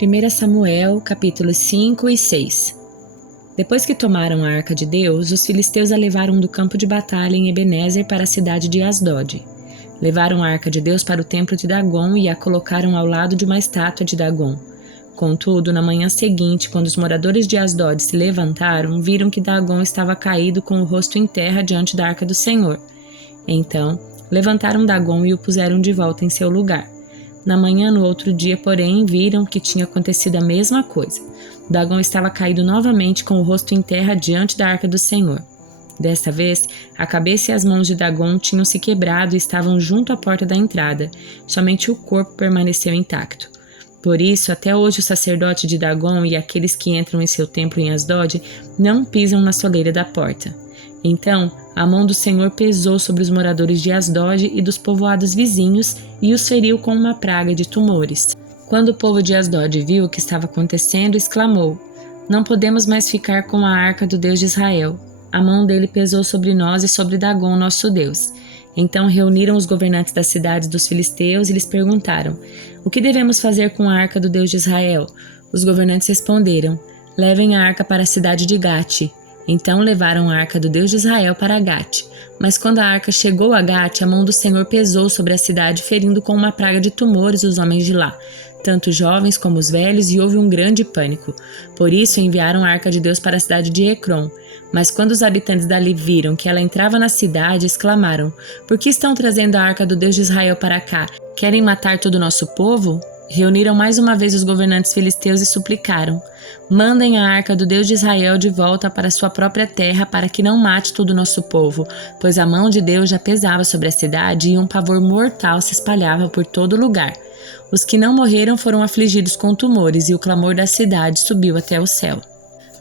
1 Samuel, capítulos 5 e 6. Depois que tomaram a arca de Deus, os filisteus a levaram do campo de batalha em Ebenezer para a cidade de Asdod. Levaram a arca de Deus para o templo de Dagon e a colocaram ao lado de uma estátua de Dagon. Contudo, na manhã seguinte, quando os moradores de Asdod se levantaram, viram que Dagon estava caído com o rosto em terra diante da arca do Senhor. Então, levantaram Dagon e o puseram de volta em seu lugar. Na manhã, no outro dia, porém, viram que tinha acontecido a mesma coisa. Dagon estava caído novamente com o rosto em terra diante da arca do Senhor. Desta vez, a cabeça e as mãos de Dagon tinham se quebrado e estavam junto à porta da entrada. Somente o corpo permaneceu intacto. Por isso, até hoje o sacerdote de Dagon e aqueles que entram em seu templo em Asdod não pisam na soleira da porta. Então, a mão do Senhor pesou sobre os moradores de Asdod e dos povoados vizinhos e os feriu com uma praga de tumores. Quando o povo de Asdod viu o que estava acontecendo, exclamou: "Não podemos mais ficar com a arca do Deus de Israel. A mão dele pesou sobre nós e sobre Dagon, nosso Deus." Então reuniram os governantes das cidades dos filisteus e lhes perguntaram: "O que devemos fazer com a arca do Deus de Israel?" Os governantes responderam: "Levem a arca para a cidade de Gate." Então levaram a arca do Deus de Israel para Gate. Mas quando a arca chegou a Gate, a mão do Senhor pesou sobre a cidade, ferindo com uma praga de tumores os homens de lá, tanto os jovens como os velhos, e houve um grande pânico. Por isso enviaram a arca de Deus para a cidade de Ecrom. Mas quando os habitantes dali viram que ela entrava na cidade, exclamaram: "Por que estão trazendo a arca do Deus de Israel para cá? Querem matar todo o nosso povo?" Reuniram mais uma vez os governantes filisteus e suplicaram: "Mandem a arca do Deus de Israel de volta para sua própria terra, para que não mate todo o nosso povo, pois a mão de Deus já pesava sobre a cidade e um pavor mortal se espalhava por todo lugar. Os que não morreram foram afligidos com tumores e o clamor da cidade subiu até o céu."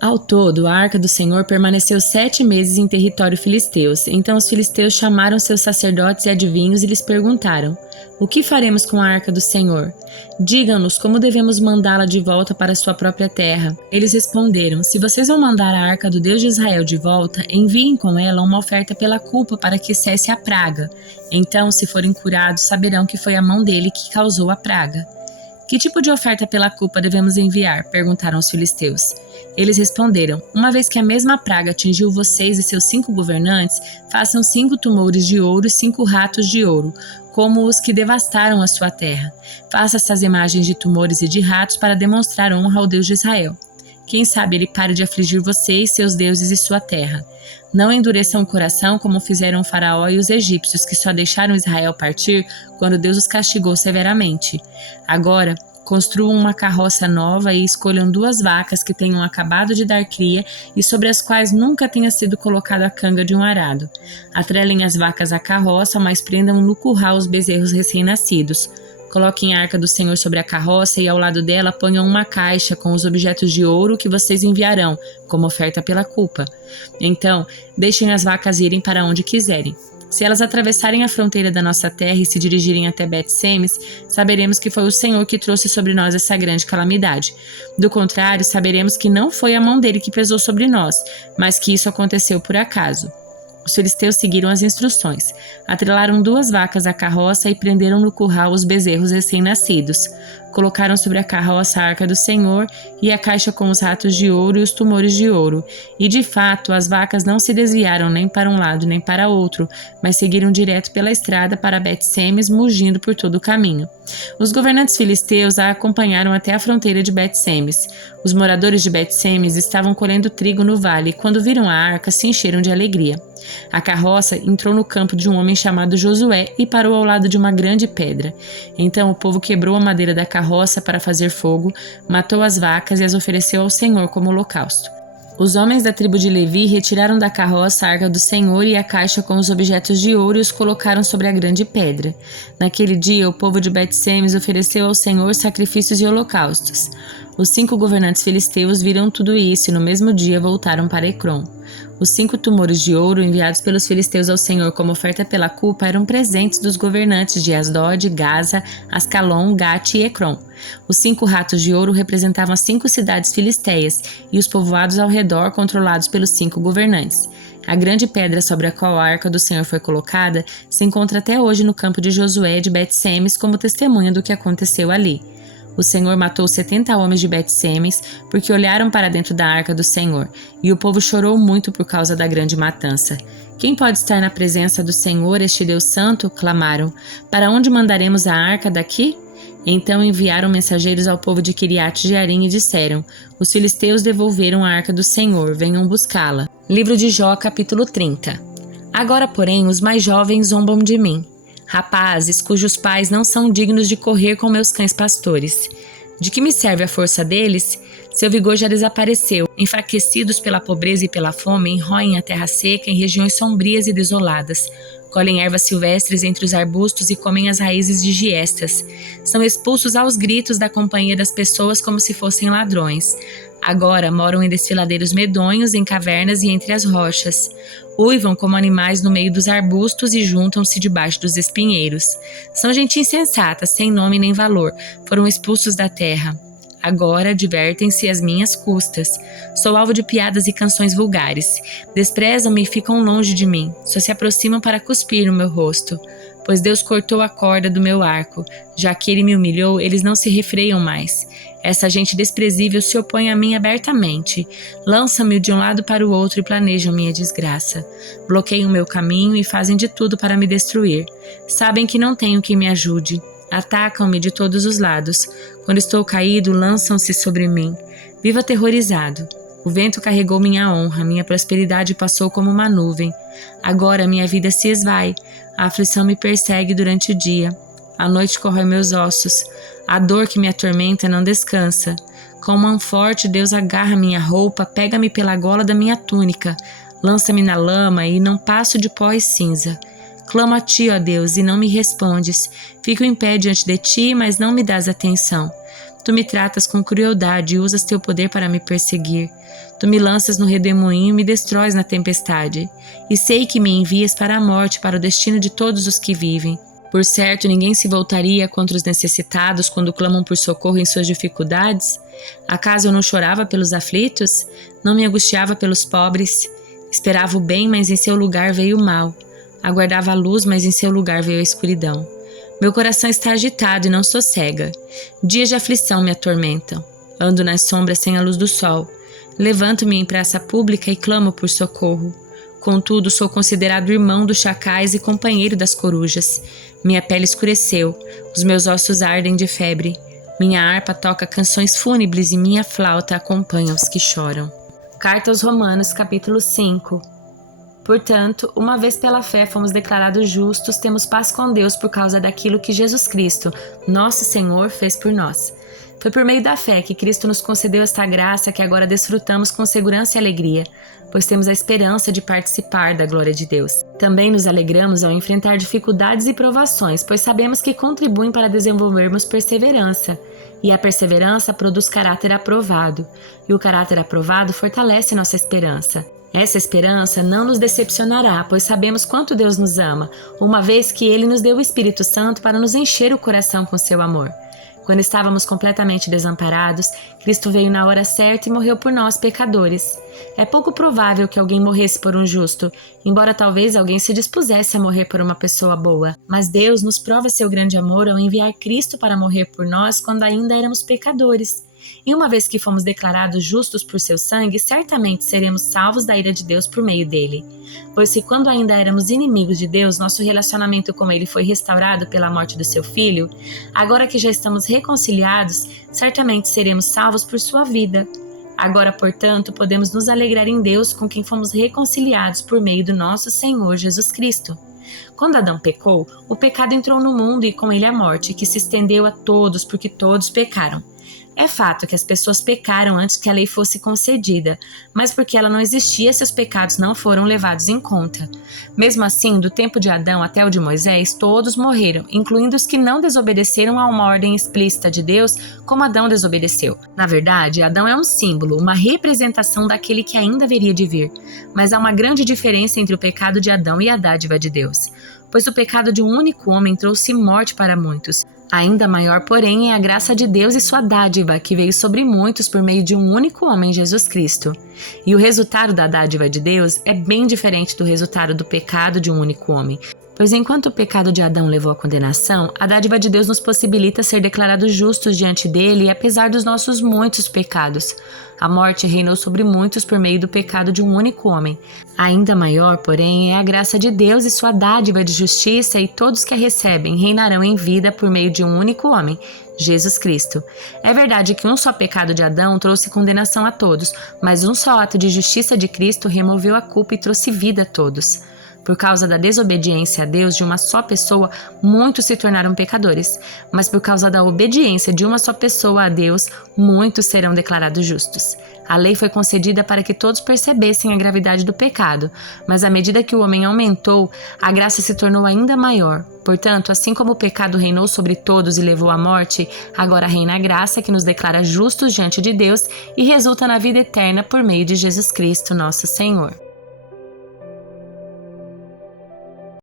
Ao todo, a arca do Senhor permaneceu 7 meses em território filisteus. Então os filisteus chamaram seus sacerdotes e adivinhos e lhes perguntaram: "O que faremos com a arca do Senhor? Digam-nos como devemos mandá-la de volta para sua própria terra." Eles responderam: "Se vocês vão mandar a arca do Deus de Israel de volta, enviem com ela uma oferta pela culpa para que cesse a praga. Então, se forem curados, saberão que foi a mão dele que causou a praga." "Que tipo de oferta pela culpa devemos enviar?" perguntaram os filisteus. Eles responderam: "Uma vez que a mesma praga atingiu vocês e seus 5 governantes, façam 5 tumores de ouro e 5 ratos de ouro, como os que devastaram a sua terra. Faça essas imagens de tumores e de ratos para demonstrar honra ao Deus de Israel. Quem sabe ele pare de afligir vocês, seus deuses e sua terra. Não endureçam o coração como fizeram o faraó e os egípcios, que só deixaram Israel partir quando Deus os castigou severamente. Agora, construam uma carroça nova e escolham 2 vacas que tenham acabado de dar cria e sobre as quais nunca tenha sido colocada a canga de um arado. Atrelem as vacas à carroça, mas prendam no curral os bezerros recém-nascidos. Coloquem a arca do Senhor sobre a carroça e ao lado dela ponham uma caixa com os objetos de ouro que vocês enviarão, como oferta pela culpa. Então, deixem as vacas irem para onde quiserem. Se elas atravessarem a fronteira da nossa terra e se dirigirem até Bet-Semes, saberemos que foi o Senhor que trouxe sobre nós essa grande calamidade. Do contrário, saberemos que não foi a mão dele que pesou sobre nós, mas que isso aconteceu por acaso." Os filisteus seguiram as instruções. Atrelaram 2 vacas à carroça e prenderam no curral os bezerros recém-nascidos. Colocaram sobre a carroça a arca do Senhor e a caixa com os ratos de ouro e os tumores de ouro. E de fato, as vacas não se desviaram nem para um lado nem para outro, mas seguiram direto pela estrada para Bet-Semes, mugindo por todo o caminho. Os governantes filisteus a acompanharam até a fronteira de Bet-Semes. Os moradores de Bet-Semes estavam colhendo trigo no vale e, quando viram a arca, se encheram de alegria. A carroça entrou no campo de um homem chamado Josué e parou ao lado de uma grande pedra. Então o povo quebrou a madeira da carroça para fazer fogo, matou as vacas e as ofereceu ao Senhor como holocausto. Os homens da tribo de Levi retiraram da carroça a arca do Senhor e a caixa com os objetos de ouro e os colocaram sobre a grande pedra. Naquele dia, o povo de Bet-Semes ofereceu ao Senhor sacrifícios e holocaustos. Os 5 governantes filisteus viram tudo isso e no mesmo dia voltaram para Ecrom. Os 5 tumores de ouro enviados pelos filisteus ao Senhor como oferta pela culpa eram presentes dos governantes de Asdod, Gaza, Ascalon, Gate e Ecrom. Os 5 ratos de ouro representavam as 5 cidades filisteias e os povoados ao redor controlados pelos 5 governantes. A grande pedra sobre a qual a arca do Senhor foi colocada se encontra até hoje no campo de Josué de Bet-Semes como testemunha do que aconteceu ali. O Senhor matou 70 homens de Bet-Semes, porque olharam para dentro da arca do Senhor, e o povo chorou muito por causa da grande matança. Quem pode estar na presença do Senhor, este Deus Santo? Clamaram. Para onde mandaremos a arca daqui? Então enviaram mensageiros ao povo de Quiriate-Jearim e disseram: Os filisteus devolveram a arca do Senhor, venham buscá-la. Livro de Jó, capítulo 30. Agora, porém, os mais jovens zombam de mim. Rapazes cujos pais não são dignos de correr com meus cães pastores. De que me serve a força deles? Seu vigor já desapareceu. Enfraquecidos pela pobreza e pela fome, enroem a terra seca em regiões sombrias e desoladas. Colhem ervas silvestres entre os arbustos e comem as raízes de giestas. São expulsos aos gritos da companhia das pessoas como se fossem ladrões. Agora moram em desfiladeiros medonhos, em cavernas e entre as rochas. Uivam como animais no meio dos arbustos e juntam-se debaixo dos espinheiros. São gente insensata, sem nome nem valor. Foram expulsos da terra. Agora divertem-se às minhas custas. Sou alvo de piadas e canções vulgares. Desprezam-me e ficam longe de mim. Só se aproximam para cuspir no meu rosto. Pois Deus cortou a corda do meu arco. Já que ele me humilhou, eles não se refreiam mais. Essa gente desprezível se opõe a mim abertamente. Lançam-me de um lado para o outro e planejam minha desgraça. Bloqueiam meu caminho e fazem de tudo para me destruir. Sabem que não tenho quem me ajude. Atacam-me de todos os lados. Quando estou caído, lançam-se sobre mim. Vivo aterrorizado. O vento carregou minha honra, minha prosperidade passou como uma nuvem. Agora minha vida se esvai. A aflição me persegue durante o dia. A noite corrói meus ossos. A dor que me atormenta não descansa. Com mão forte, Deus agarra minha roupa, pega-me pela gola da minha túnica, lança-me na lama e não passo de pó e cinza. Clamo a ti, ó Deus, e não me respondes. Fico em pé diante de ti, mas não me dás atenção. Tu me tratas com crueldade e usas teu poder para me perseguir. Tu me lanças no redemoinho e me destróis na tempestade. E sei que me envias para a morte, para o destino de todos os que vivem. Por certo, ninguém se voltaria contra os necessitados quando clamam por socorro em suas dificuldades? Acaso eu não chorava pelos aflitos? Não me angustiava pelos pobres? Esperava o bem, mas em seu lugar veio o mal. Aguardava a luz, mas em seu lugar veio a escuridão. Meu coração está agitado e não sossega. Dias de aflição me atormentam. Ando nas sombras sem a luz do sol. Levanto-me em praça pública e clamo por socorro. Contudo, sou considerado irmão dos chacais e companheiro das corujas. Minha pele escureceu, os meus ossos ardem de febre. Minha harpa toca canções fúnebres e minha flauta acompanha os que choram. Carta aos Romanos, capítulo 5. Portanto, uma vez pela fé fomos declarados justos, temos paz com Deus por causa daquilo que Jesus Cristo, nosso Senhor, fez por nós. Foi por meio da fé que Cristo nos concedeu esta graça que agora desfrutamos com segurança e alegria, pois temos a esperança de participar da glória de Deus. Também nos alegramos ao enfrentar dificuldades e provações, pois sabemos que contribuem para desenvolvermos perseverança. E a perseverança produz caráter aprovado, e o caráter aprovado fortalece nossa esperança. Essa esperança não nos decepcionará, pois sabemos quanto Deus nos ama, uma vez que Ele nos deu o Espírito Santo para nos encher o coração com seu amor. Quando estávamos completamente desamparados, Cristo veio na hora certa e morreu por nós, pecadores. É pouco provável que alguém morresse por um justo, embora talvez alguém se dispusesse a morrer por uma pessoa boa. Mas Deus nos prova seu grande amor ao enviar Cristo para morrer por nós quando ainda éramos pecadores. E uma vez que fomos declarados justos por seu sangue, certamente seremos salvos da ira de Deus por meio dele. Pois se quando ainda éramos inimigos de Deus, nosso relacionamento com ele foi restaurado pela morte do seu filho, agora que já estamos reconciliados, certamente seremos salvos por sua vida. Agora, portanto, podemos nos alegrar em Deus com quem fomos reconciliados por meio do nosso Senhor Jesus Cristo. Quando Adão pecou, o pecado entrou no mundo e com ele a morte, que se estendeu a todos porque todos pecaram. É fato que as pessoas pecaram antes que a lei fosse concedida, mas porque ela não existia, seus pecados não foram levados em conta. Mesmo assim, do tempo de Adão até o de Moisés, todos morreram, incluindo os que não desobedeceram a uma ordem explícita de Deus, como Adão desobedeceu. Na verdade, Adão é um símbolo, uma representação daquele que ainda haveria de vir. Mas há uma grande diferença entre o pecado de Adão e a dádiva de Deus. Pois o pecado de um único homem trouxe morte para muitos. Ainda maior, porém, é a graça de Deus e sua dádiva, que veio sobre muitos por meio de um único homem, Jesus Cristo. E o resultado da dádiva de Deus é bem diferente do resultado do pecado de um único homem, Pois enquanto o pecado de Adão levou à condenação, a dádiva de Deus nos possibilita ser declarados justos diante dele, apesar dos nossos muitos pecados. A morte reinou sobre muitos por meio do pecado de um único homem. Ainda maior, porém, é a graça de Deus e sua dádiva de justiça, e todos que a recebem reinarão em vida por meio de um único homem, Jesus Cristo. É verdade que um só pecado de Adão trouxe condenação a todos, mas um só ato de justiça de Cristo removeu a culpa e trouxe vida a todos. Por causa da desobediência a Deus de uma só pessoa, muitos se tornaram pecadores, mas por causa da obediência de uma só pessoa a Deus, muitos serão declarados justos. A lei foi concedida para que todos percebessem a gravidade do pecado, mas à medida que o homem aumentou, a graça se tornou ainda maior. Portanto, assim como o pecado reinou sobre todos e levou à morte, agora reina a graça que nos declara justos diante de Deus e resulta na vida eterna por meio de Jesus Cristo, nosso Senhor.